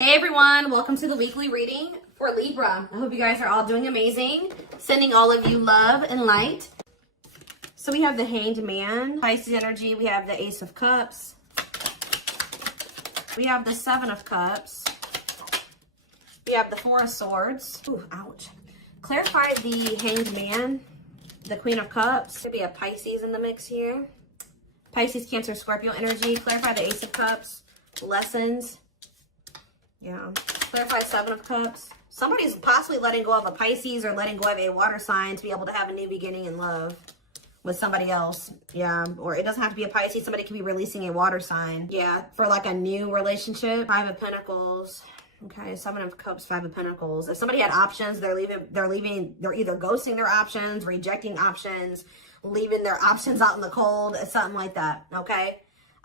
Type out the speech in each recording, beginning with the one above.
Hey everyone, welcome to the weekly reading for Libra. I hope you guys are all doing amazing. Sending all of you love and light. So we have the Hanged Man, Pisces energy. We have the Ace of Cups. We have the Seven of Cups. We have the Four of Swords. Ooh, ouch. Clarify the Hanged Man, the Queen of Cups. Could be a Pisces in the mix here. Pisces, Cancer, Scorpio energy. Clarify the Ace of Cups. Lessons. Yeah. Clarify Seven of Cups. Somebody's possibly letting go of a Pisces or letting go of a water sign to be able to have a new beginning in love with somebody else. Yeah. Or it doesn't have to be a Pisces. Somebody could be releasing a water sign. Yeah. For like a new relationship. Five of Pentacles. Okay. Seven of Cups, Five of Pentacles. If somebody had options, they're either ghosting their options, rejecting options, leaving their options out in the cold, something like that. Okay.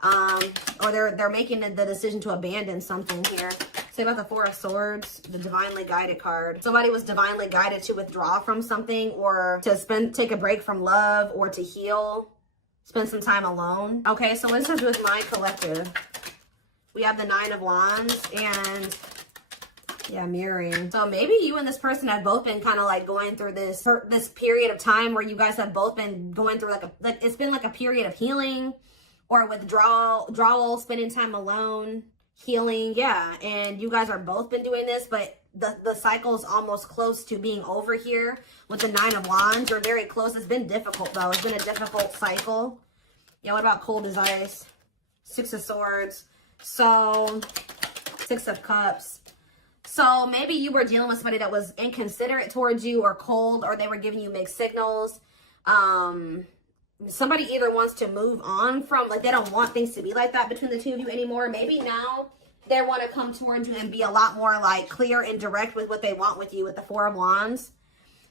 Or they're making the decision to abandon something here. Say about the Four of Swords, the divinely guided card. Somebody was divinely guided to withdraw from something or to take a break from love or to heal, spend some time alone. Okay, so what does this have to do with my collective? We have the Nine of Wands and yeah, mirroring. So maybe you and this person have both been kind of like going through this period of time where you guys have both been going through like it's been like a period of healing or withdrawal, spending time alone. Healing, yeah, and you guys are both been doing this, but the cycle is almost close to being over here with the Nine of Wands. You're very close. It's been difficult though. It's been a difficult cycle. Yeah, what about cold as ice? Six of Swords. So Six of Cups. So maybe you were dealing with somebody that was inconsiderate towards you or cold, or they were giving you mixed signals. Somebody either wants to move on from, like, they don't want things to be like that between the two of you anymore. Maybe now they want to come towards you and be a lot more, like, clear and direct with what they want with you with the Four of Wands.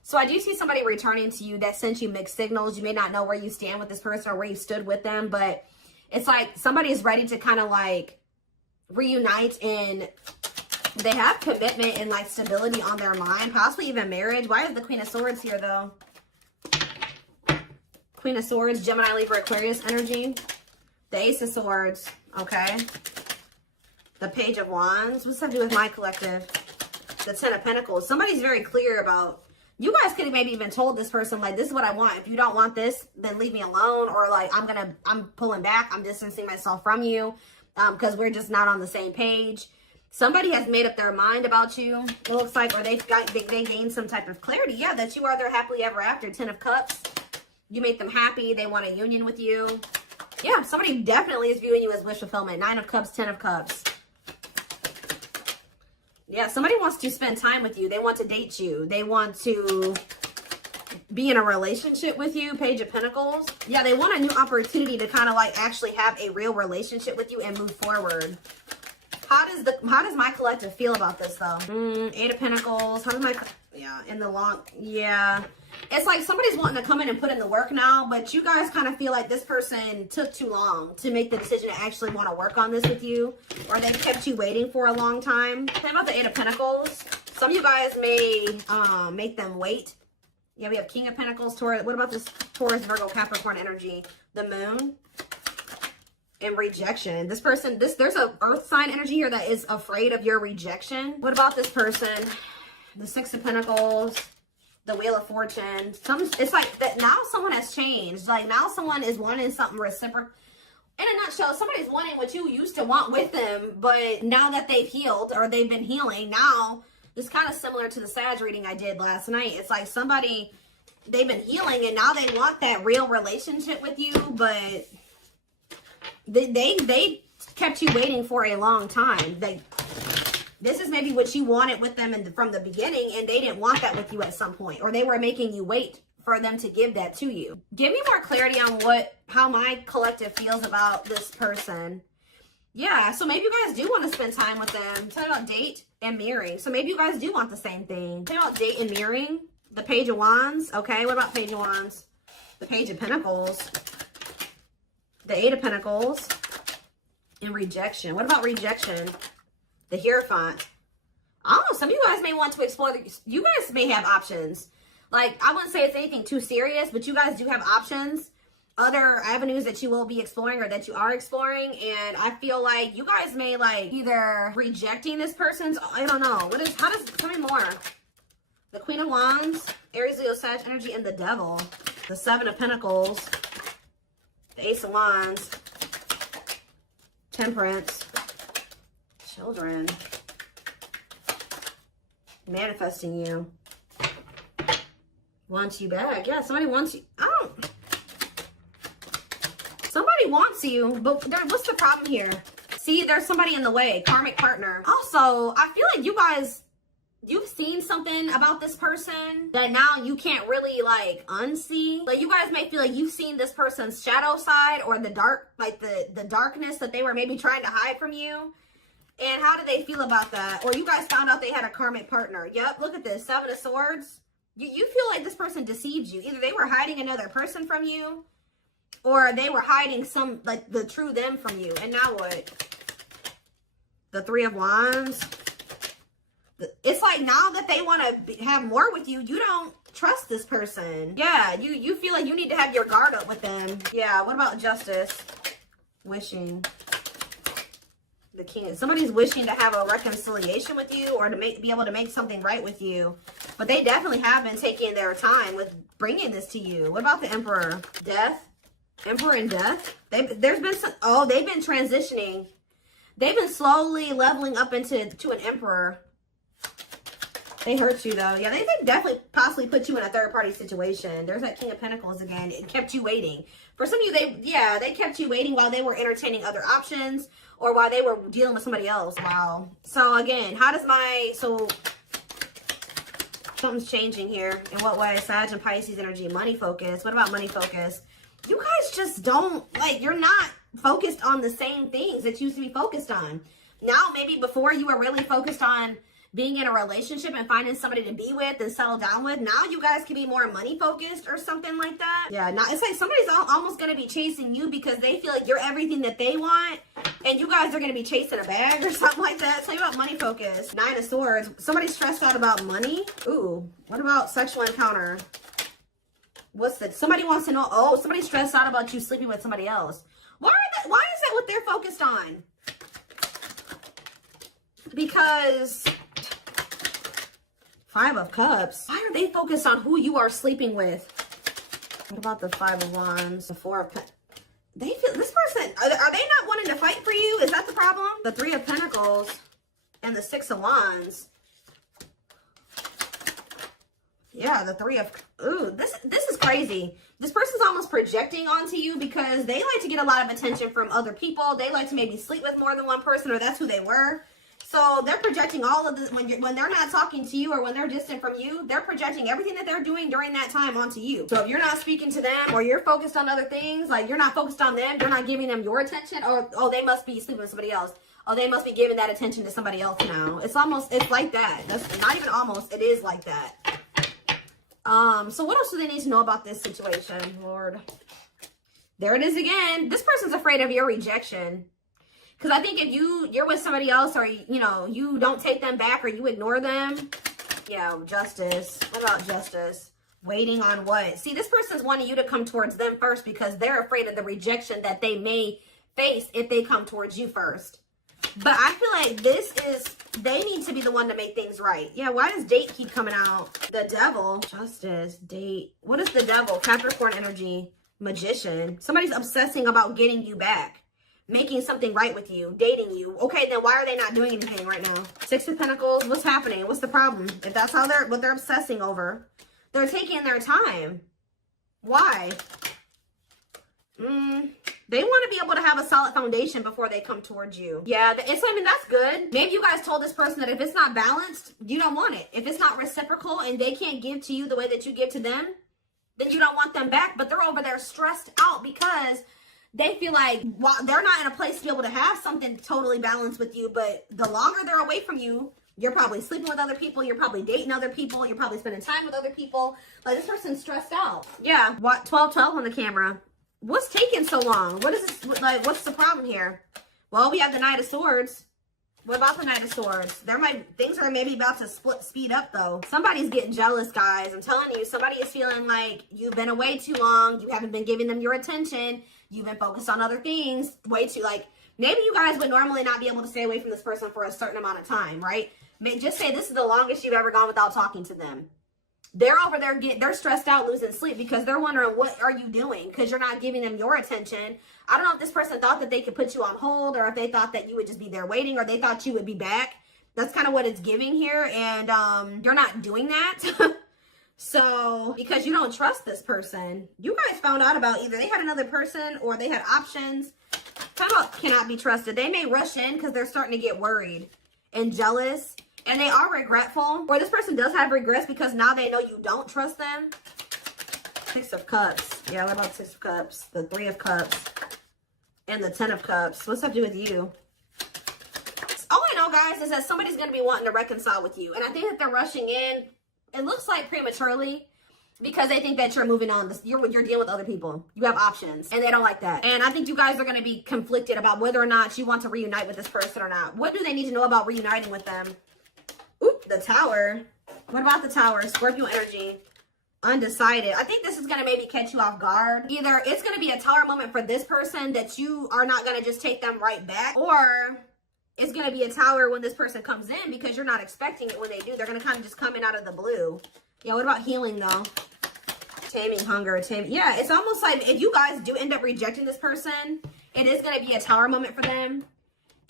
So I do see somebody returning to you that sent you mixed signals. You may not know where you stand with this person or where you stood with them, but it's like somebody is ready to kind of, like, reunite, and they have commitment and, like, stability on their mind, possibly even marriage. Why is the Queen of Swords here, though? Queen of Swords, Gemini, Libra, Aquarius energy. The Ace of Swords, okay. The Page of Wands. What's that do with my collective? The Ten of Pentacles. Somebody's very clear about, you guys could have maybe even told this person, like, this is what I want. If you don't want this, then leave me alone. Or like, I'm pulling back. I'm distancing myself from you because we're just not on the same page. Somebody has made up their mind about you, it looks like, or they gained some type of clarity. Yeah, that you are their happily ever after. Ten of Cups. You make them happy. They want a union with you. Yeah, somebody definitely is viewing you as wish fulfillment. Nine of Cups, Ten of Cups. Yeah, somebody wants to spend time with you. They want to date you. They want to be in a relationship with you. Page of Pentacles. Yeah, they want a new opportunity to kind of like actually have a real relationship with you and move forward. How does my collective feel about this though? Eight of Pentacles. How does my, yeah, in the long, yeah. It's like somebody's wanting to come in and put in the work now, but you guys kind of feel like this person took too long to make the decision to actually want to work on this with you, or they've kept you waiting for a long time. Think about the Eight of Pentacles. Some of you guys may make them wait. Yeah, we have King of Pentacles, Taurus. What about this Taurus, Virgo, Capricorn energy? The Moon and rejection. This person, there's a earth sign energy here that is afraid of your rejection. What about this person? The Six of Pentacles. The Wheel of Fortune. It's like that now someone has changed. Like now someone is wanting something reciprocal. In a nutshell, somebody's wanting what you used to want with them, but now that they've healed or they've been healing, now it's kind of similar to the Sag reading I did last night. It's like somebody, they've been healing and now they want that real relationship with you, but they kept you waiting for a long time. This is maybe what you wanted with them from the beginning, and they didn't want that with you at some point, or they were making you wait for them to give that to you. Give me more clarity on how my collective feels about this person. Yeah, so maybe you guys do want to spend time with them. Talk about date and mirroring. So maybe you guys do want the same thing. Talk about date and mirroring. The Page of Wands. Okay, what about Page of Wands? The Page of Pentacles. The Eight of Pentacles. And rejection. What about rejection? The Hierophant. Oh, some of you guys may want to explore. You guys may have options. Like, I wouldn't say it's anything too serious, but you guys do have options other avenues that you will be exploring or that you are exploring. And I feel like you guys may like either rejecting this person's, I don't know. How does, tell me more. The Queen of Wands, Aries, Leo, Sag energy, and the Devil. The Seven of Pentacles, the Ace of Wands, Temperance, Children, manifesting you, wants you back. Yeah, somebody wants you. Somebody wants you, but what's the problem here? See, there's somebody in the way, karmic partner. Also, I feel like you guys, you've seen something about this person that now you can't really like unsee. Like you guys may feel like you've seen this person's shadow side or the dark, like the darkness that they were maybe trying to hide from you. And how do they feel about that? Or you guys found out they had a karmic partner. Yep, look at this, Seven of Swords. You feel like this person deceived you. Either they were hiding another person from you, or they were hiding some, like the true them from you. And now what? The Three of Wands. It's like now that they want to have more with you, you don't trust this person. Yeah, you feel like you need to have your guard up with them. Yeah, what about Justice? Wishing. The King. Somebody's wishing to have a reconciliation with you or to be able to make something right with you. But they definitely have been taking their time with bringing this to you. What about the Emperor? Death? Emperor and Death? There's been some, they've been transitioning. They've been slowly leveling up into an Emperor. They hurt you though. Yeah, they definitely possibly put you in a third party situation. There's that King of Pentacles again. It kept you waiting. For some of you, they kept you waiting while they were entertaining other options or while they were dealing with somebody else. Wow. So again, something's changing here. In what way? Sag and Pisces energy, money focus. What about money focus? You guys just don't, you're not focused on the same things that you used to be focused on. Now, maybe before you were really focused on being in a relationship and finding somebody to be with and settle down with. Now you guys can be more money focused or something like that. Yeah, now it's like somebody's almost going to be chasing you because they feel like you're everything that they want. And you guys are going to be chasing a bag or something like that. Tell you about money focus. Nine of Swords. Somebody's stressed out about money. Ooh, what about sexual encounter? What's that? Somebody wants to know. Oh, somebody's stressed out about you sleeping with somebody else. Why is that what they're focused on? Because Five of Cups. Why are they focused on who you are sleeping with? What about the Five of Wands? The Four of Pentacles. They feel this person, are they not wanting to fight for you? Is that the problem? The Three of Pentacles and the Six of Wands. Yeah, the Three of, ooh, this is crazy. This person's almost projecting onto you because they like to get a lot of attention from other people. They like to maybe sleep with more than one person, or that's who they were. So they're projecting all of this when they're not talking to you or when they're distant from you. They're projecting everything that they're doing during that time onto you. So if you're not speaking to them or you're focused on other things, like you're not focused on them, you're not giving them your attention, or oh, they must be sleeping with somebody else. Oh, they must be giving that attention to somebody else now. It's like that. That's not even almost. It is like that. So what else do they need to know about this situation, Lord? There it is again. This person's afraid of your rejection. Because I think if you're with somebody else or, you don't take them back or you ignore them. Yeah, Justice. What about Justice? Waiting on what? See, this person's wanting you to come towards them first because they're afraid of the rejection that they may face if they come towards you first. But I feel like they need to be the one to make things right. Yeah, why does date keep coming out? The Devil. Justice, date. What is the Devil? Capricorn energy. Magician. Somebody's obsessing about getting you back. Making something right with you, dating you. Okay, then why are they not doing anything right now? Six of Pentacles, what's happening? What's the problem? If that's how what they're obsessing over, they're taking their time. Why? They want to be able to have a solid foundation before they come towards you. Yeah, that's good. Maybe you guys told this person that if it's not balanced, you don't want it. If it's not reciprocal and they can't give to you the way that you give to them, then you don't want them back. But they're over there stressed out because they feel like they're not in a place to be able to have something totally balanced with you. But the longer they're away from you, you're probably sleeping with other people. You're probably dating other people. You're probably spending time with other people. Like, this person's stressed out. Yeah. What? 12-12 on the camera. What's taking so long? What is this? Like, what's the problem here? Well, we have the Knight of Swords. What about the Knight of Swords? Things are maybe about to speed up though. Somebody's getting jealous, guys. I'm telling you, somebody is feeling like you've been away too long. You haven't been giving them your attention. You've been focused on other things way too, like, maybe you guys would normally not be able to stay away from this person for a certain amount of time, right? Just say this is the longest you've ever gone without talking to them. They're over there they're stressed out, losing sleep because they're wondering, what are you doing? Because you're not giving them your attention. I don't know if this person thought that they could put you on hold, or if they thought that you would just be there waiting, or they thought you would be back. That's kind of what it's giving here. And you're not doing that. So, because you don't trust this person. You guys found out about either they had another person or they had options. Talk about cannot be trusted. They may rush in because they're starting to get worried and jealous. And they are regretful. Or this person does have regrets because now they know you don't trust them. Six of Cups. Yeah, what about Six of Cups? The Three of Cups. And the Ten of Cups. What's up to do with you? All I know, guys, is that somebody's going to be wanting to reconcile with you. And I think that they're rushing in. It looks like prematurely. Because they think that you're moving on. You're dealing with other people. You have options. And they don't like that. And I think you guys are going to be conflicted about whether or not you want to reunite with this person or not. What do they need to know about reuniting with them? Oop, the Tower. What about the Tower? Scorpio energy. Undecided. I think this is going to maybe catch you off guard. Either it's going to be a Tower moment for this person that you are not going to just take them right back. Or it's going to be a Tower when this person comes in because you're not expecting it when they do. They're going to kind of just come in out of the blue. Yeah, what about healing though? Taming hunger. Yeah, it's almost like if you guys do end up rejecting this person, it is going to be a Tower moment for them.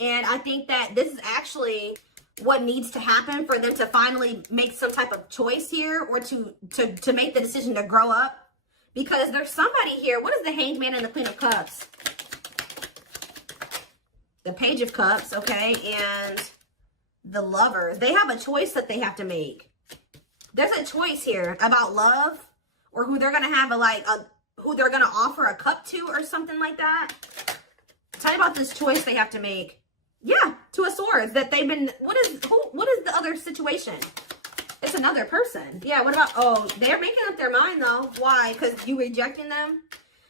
And I think that this is actually what needs to happen for them to finally make some type of choice here, or to make the decision to grow up. Because there's somebody here. What is the Hanged Man and the Queen of Cups? The Page of Cups, okay, and the Lovers. They have a choice that they have to make. There's a choice here about love, or who they're going to have who they're going to offer a cup to or something like that. Tell me about this choice they have to make. Yeah, Two of Swords, that they've been, what is the other situation? It's another person. Yeah, what about, oh, they're making up their mind though. Why? Because you rejecting them?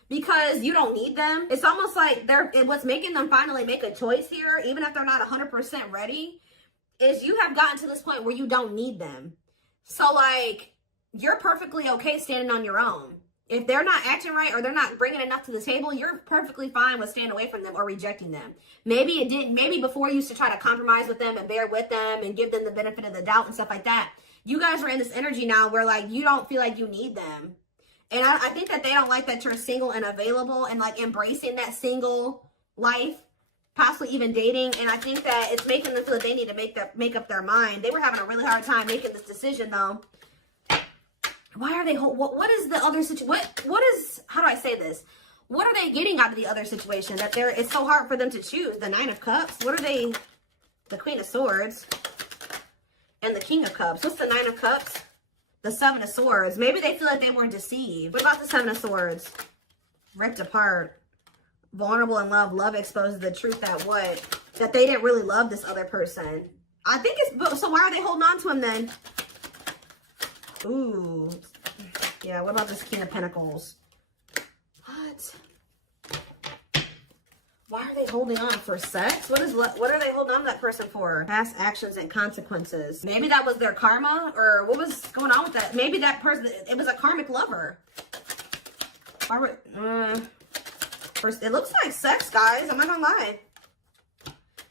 Because you don't need them? It's almost like what's making them finally make a choice here, even if they're not 100% ready, is you have gotten to this point where you don't need them. So like, you're perfectly okay standing on your own. If they're not acting right or they're not bringing enough to the table, you're perfectly fine with staying away from them or rejecting them. Maybe before you used to try to compromise with them and bear with them and give them the benefit of the doubt and stuff like that. You guys are in this energy now where like you don't feel like you need them. And I think that they don't like that you're single and available and like embracing that single life, possibly even dating. And I think that it's making them feel that they need to make up their mind. They were having a really hard time making this decision though. Why are they, what is the other situation? What is, how do I say this? What are they getting out of the other situation? That it's so hard for them to choose. The Nine of Cups. What are they, the Queen of Swords and the King of Cups. What's the Nine of Cups? The Seven of Swords. Maybe they feel like they were deceived. What about the Seven of Swords? Ripped apart. Vulnerable in love. Love exposes the truth that they didn't really love this other person. I think so why are they holding on to him then? Ooh. Yeah, what about this King of Pentacles? What? Why are they holding on? For sex? What are they holding on to that person for? Past actions and consequences. Maybe that was their karma, or what was going on with that? Maybe that person, it was a karmic lover. First, it looks like sex, guys. I'm not gonna lie.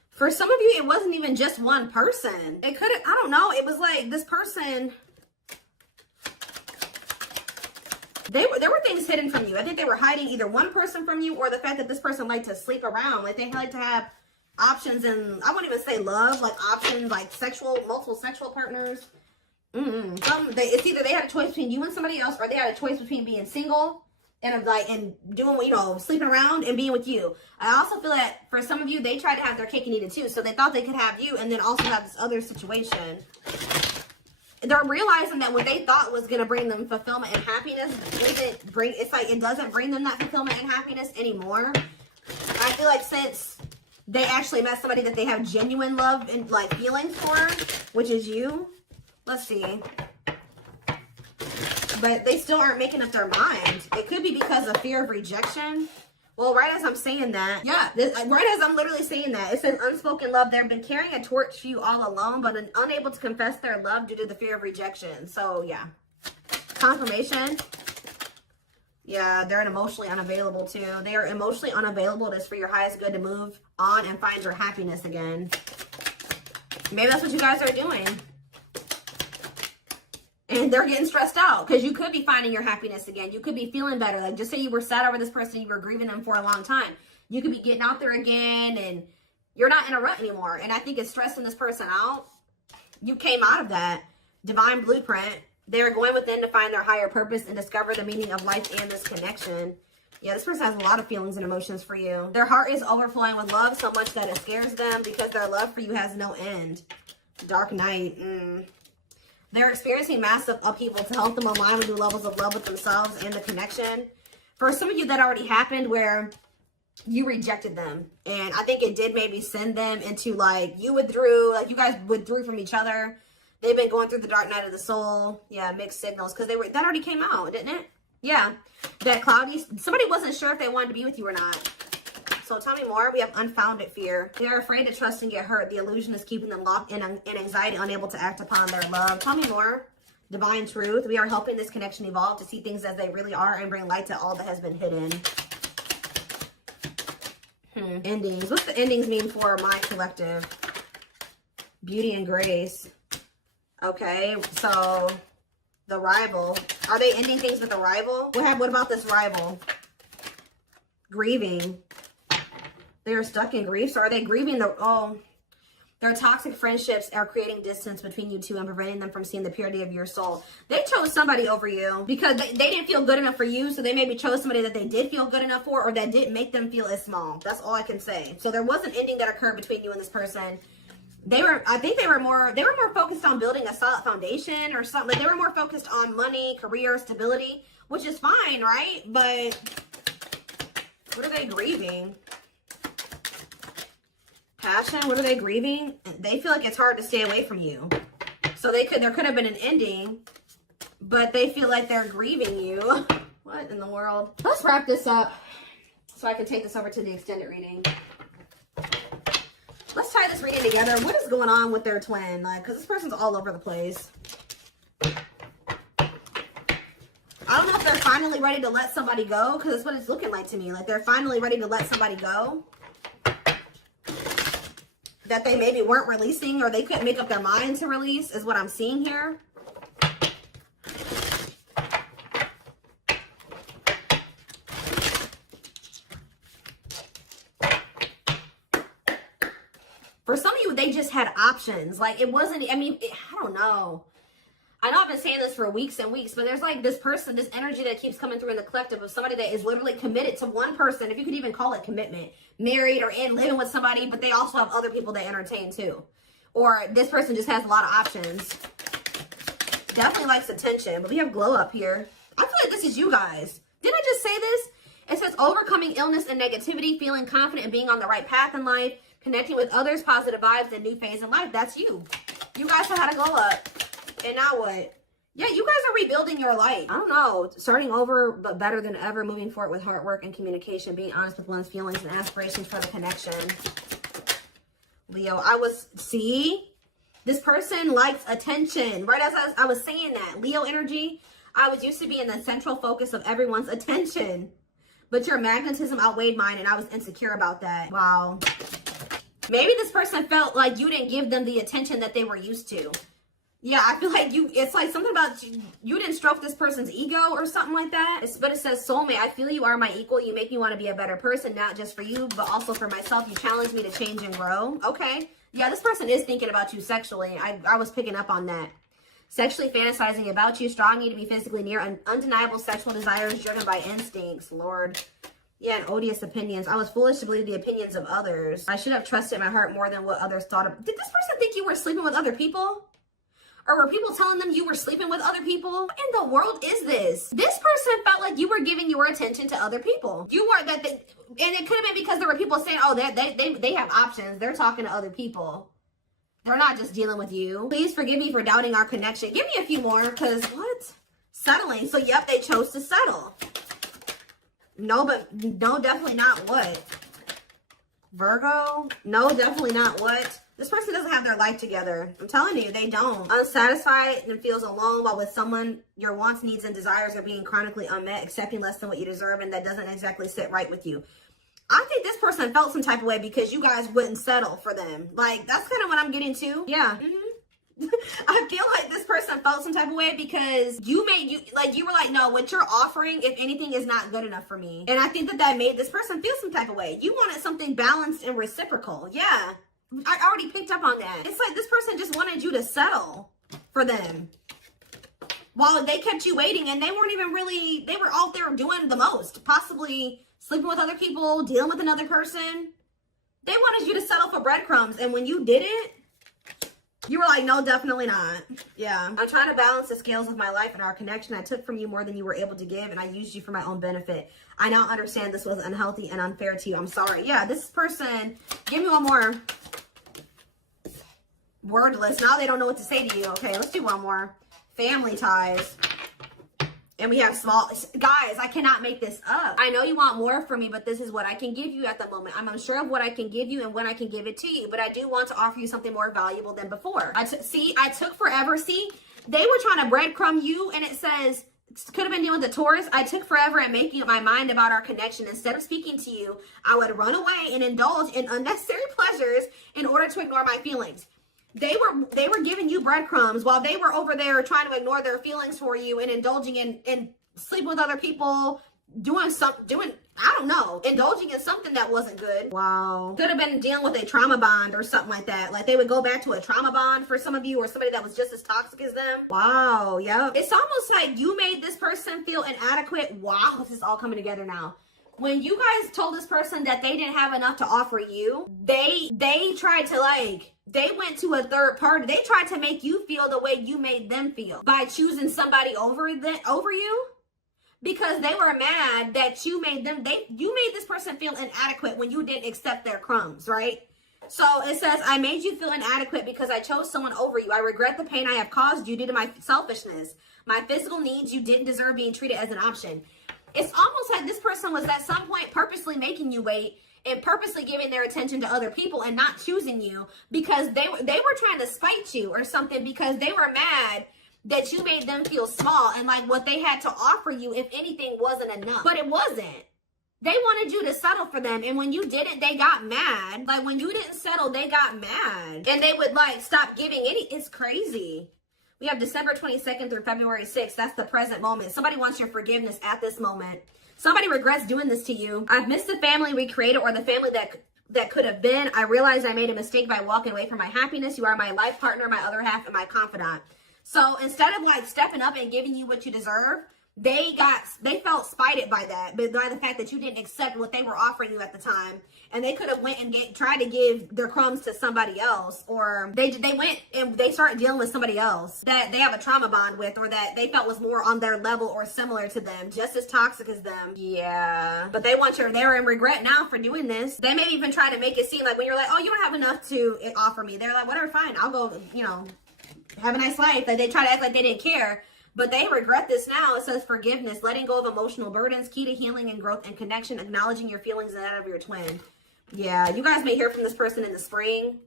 For some of you, it wasn't even just one person. It could have, I don't know. It was like this person. There were things hidden from you. I think they were hiding either one person from you or the fact that this person liked to sleep around. Like they like to have options, and I wouldn't even say love, like options, like multiple sexual partners. It's either they had a choice between you and somebody else, or they had a choice between being single and doing, sleeping around and being with you. I also feel that for some of you, they tried to have their cake and eat it too. So they thought they could have you and then also have this other situation. They're realizing that what they thought was going to bring them fulfillment and happiness it doesn't bring them that fulfillment and happiness anymore. I feel like since they actually met somebody that they have genuine love and like feelings for, which is you. Let's see. But they still aren't making up their mind. It could be because of fear of rejection, Well, right as I'm saying that, yeah, right as I'm literally saying that, it says unspoken love. They've been carrying a torch for you all alone, but unable to confess their love due to the fear of rejection. So, yeah. Confirmation. Yeah, they're emotionally unavailable, too. They are emotionally unavailable. It is for your highest good to move on and find your happiness again. Maybe that's what you guys are doing. And they're getting stressed out because you could be finding your happiness again. You could be feeling better. Like, just say you were sad over this person, you were grieving them for a long time. You could be getting out there again and you're not in a rut anymore. And I think it's stressing this person out. You came out of that divine blueprint. They're going within to find their higher purpose and discover the meaning of life and this connection. Yeah, this person has a lot of feelings and emotions for you. Their heart is overflowing with love so much that it scares them because their love for you has no end. Dark Knight. They're experiencing massive upheaval to help them align with new levels of love with themselves and the connection. For some of you, that already happened where you rejected them. And I think it did maybe send them into, like, you withdrew. Like, you guys withdrew from each other. They've been going through the dark night of the soul. Yeah, mixed signals. Because that already came out, didn't it? Yeah. That cloudy. Somebody wasn't sure if they wanted to be with you or not. So tell me more. We have unfounded fear. They're afraid to trust and get hurt. The illusion is keeping them locked in anxiety, unable to act upon their love. Tell me more. Divine truth. We are helping this connection evolve to see things as they really are and bring light to all that has been hidden. Endings. What's the endings mean for my collective? Beauty and grace. Okay, so the rival. Are they ending things with the rival? What about this rival? Grieving. They're stuck in grief. So are they grieving their toxic friendships are creating distance between you two and preventing them from seeing the purity of your soul. They chose somebody over you because they didn't feel good enough for you. So they maybe chose somebody that they did feel good enough for, or that didn't make them feel as small. That's all I can say. So there was an ending that occurred between you and this person. I think they were more focused on building a solid foundation or something. Like, they were more focused on money, career, stability, which is fine, right? But what are they grieving? Passion. What are they grieving? They feel like it's hard to stay away from you. So there could have been an ending, but they feel like they're grieving you. What in the world? Let's wrap this up so I can take this over to the extended reading. Let's tie this reading together. What is going on with their twin? Like, because this person's all over the place. I don't know if they're finally ready to let somebody go, because that's what it's looking like to me. Like, they're finally ready to let somebody go that they maybe weren't releasing, or they couldn't make up their mind to release, is what I'm seeing here. For some of you, they just had options. Like, it wasn't, I don't know. I know I've been saying this for weeks and weeks, but there's like this person, this energy that keeps coming through in the collective of somebody that is literally committed to one person, if you could even call it commitment, married or living with somebody, but they also have other people they entertain too. Or this person just has a lot of options. Definitely likes attention, but we have glow up here. I feel like this is you guys. Didn't I just say this? It says overcoming illness and negativity, feeling confident and being on the right path in life, connecting with others, positive vibes, and new phase in life. That's you. You guys have had a glow up. And now what? Yeah, you guys are rebuilding your life. I don't know. Starting over, but better than ever. Moving forward with hard work and communication. Being honest with one's feelings and aspirations for the connection. Leo, see? This person likes attention. Right as I was saying that. Leo energy. I was used to being the central focus of everyone's attention. But your magnetism outweighed mine, and I was insecure about that. Wow. Maybe this person felt like you didn't give them the attention that they were used to. Yeah, I feel like it's like something about you didn't stroke this person's ego or something like that. But it says, soulmate, I feel you are my equal. You make me want to be a better person, not just for you, but also for myself. You challenge me to change and grow. Okay. Yeah, this person is thinking about you sexually. I was picking up on that. Sexually fantasizing about you, strong need to be physically near, undeniable sexual desires driven by instincts. Lord. Yeah, and odious opinions. I was foolish to believe the opinions of others. I should have trusted my heart more than what others thought of. Did this person think you were sleeping with other people? Or were people telling them you were sleeping with other people? What in the world is this? This person felt like you were giving your attention to other people. You weren't and it could have been because there were people saying, oh, they have options. They're talking to other people. They're not just dealing with you. Please forgive me for doubting our connection. Give me a few more, because what? Settling. So, yep, they chose to settle. No, but no, definitely not what? Virgo? No, definitely not what? This person doesn't have their life together. I'm telling you, they don't. Unsatisfied and feels alone while with someone your wants, needs, and desires are being chronically unmet, accepting less than what you deserve, and that doesn't exactly sit right with you. I think this person felt some type of way because you guys wouldn't settle for them. Like, that's kind of what I'm getting to. Yeah. I feel like this person felt some type of way because you were like, no, what you're offering, if anything, is not good enough for me. And I think that made this person feel some type of way. You wanted something balanced and reciprocal. Yeah. I already picked up on that. It's like this person just wanted you to settle for them while they kept you waiting, and they weren't even really, they were out there doing the most, possibly sleeping with other people, dealing with another person. They wanted you to settle for breadcrumbs, and when you didn't, you were like, no, definitely not. Yeah. I'm trying to balance the scales of my life and our connection. I took from you more than you were able to give, and I used you for my own benefit. I now understand this was unhealthy and unfair to you. I'm sorry. Yeah, this person, give me one more. Wordless. Now they don't know what to say to you. Okay, let's do one more. Family ties. And we have small, guys, I cannot make this up. I know you want more from me, but this is what I can give you at the moment. I'm unsure of what I can give you and when I can give it to you, but I do want to offer you something more valuable than before. I took forever. See, they were trying to breadcrumb you, and it says, could have been dealing with the Taurus. I took forever at making up my mind about our connection. Instead of speaking to you, I would run away and indulge in unnecessary pleasures in order to ignore my feelings. They were giving you breadcrumbs while they were over there trying to ignore their feelings for you and indulging in sleeping with other people, indulging in something that wasn't good. Wow. Could have been dealing with a trauma bond or something like that. Like they would go back to a trauma bond for some of you, or somebody that was just as toxic as them. Wow. Yep. It's almost like you made this person feel inadequate. Wow. This is all coming together now. When you guys told this person that they didn't have enough to offer you, they tried to they went to a third party. They tried to make you feel the way you made them feel by choosing somebody over you, because they were mad that you made this person feel inadequate when you didn't accept their crumbs, right? So it says, I made you feel inadequate because I chose someone over you. I regret the pain I have caused you due to my selfishness. My physical needs, you didn't deserve being treated as an option. It's almost like this person was at some point purposely making you wait and purposely giving their attention to other people and not choosing you because they were trying to spite you or something, because they were mad that you made them feel small and like what they had to offer you, if anything, wasn't enough. But it wasn't. They wanted you to settle for them, and when you didn't, they got mad. Like when you didn't settle, they got mad, and they would like stop giving any. It's crazy. We have December 22nd through February 6th. That's the present moment. Somebody wants your forgiveness at this moment. Somebody regrets doing this to you. I've missed the family we created or the family that could have been. I realized I made a mistake by walking away from my happiness. You are my life partner, my other half, and my confidant. So instead of like stepping up and giving you what you deserve, they felt spited by that, but by the fact that you didn't accept what they were offering you at the time. And they could have went and tried to give their crumbs to somebody else, or they went and they started dealing with somebody else that they have a trauma bond with, or that they felt was more on their level or similar to them, just as toxic as them. Yeah. But they're in regret now for doing this. They may even try to make it seem like when you're like, oh, you don't have enough to offer me. They're like, whatever, fine. I'll go, have a nice life. Like they try to act like they didn't care. But they regret this now. It says forgiveness, letting go of emotional burdens, key to healing and growth and connection, acknowledging your feelings and that of your twin. Yeah, you guys may hear from this person in the spring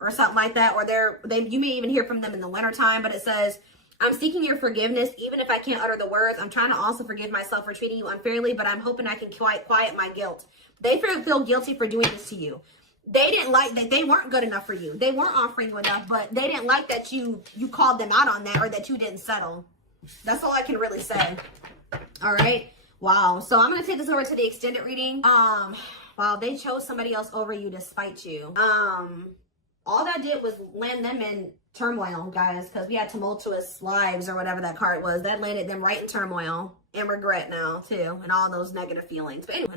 or something like that, or you may even hear from them in the wintertime, but it says, I'm seeking your forgiveness, even if I can't utter the words. I'm trying to also forgive myself for treating you unfairly, but I'm hoping I can quiet my guilt. They feel guilty for doing this to you. They didn't like that they weren't good enough for you. They weren't offering you enough, but they didn't like that you called them out on that, or that you didn't settle. That's all I can really say. All right. Wow. So I'm going to take this over to the extended reading. Wow, they chose somebody else over you to spite you. All that did was land them in turmoil, guys, because we had tumultuous lives or whatever that card was. That landed them right in turmoil and regret now too, and all those negative feelings. But anyway,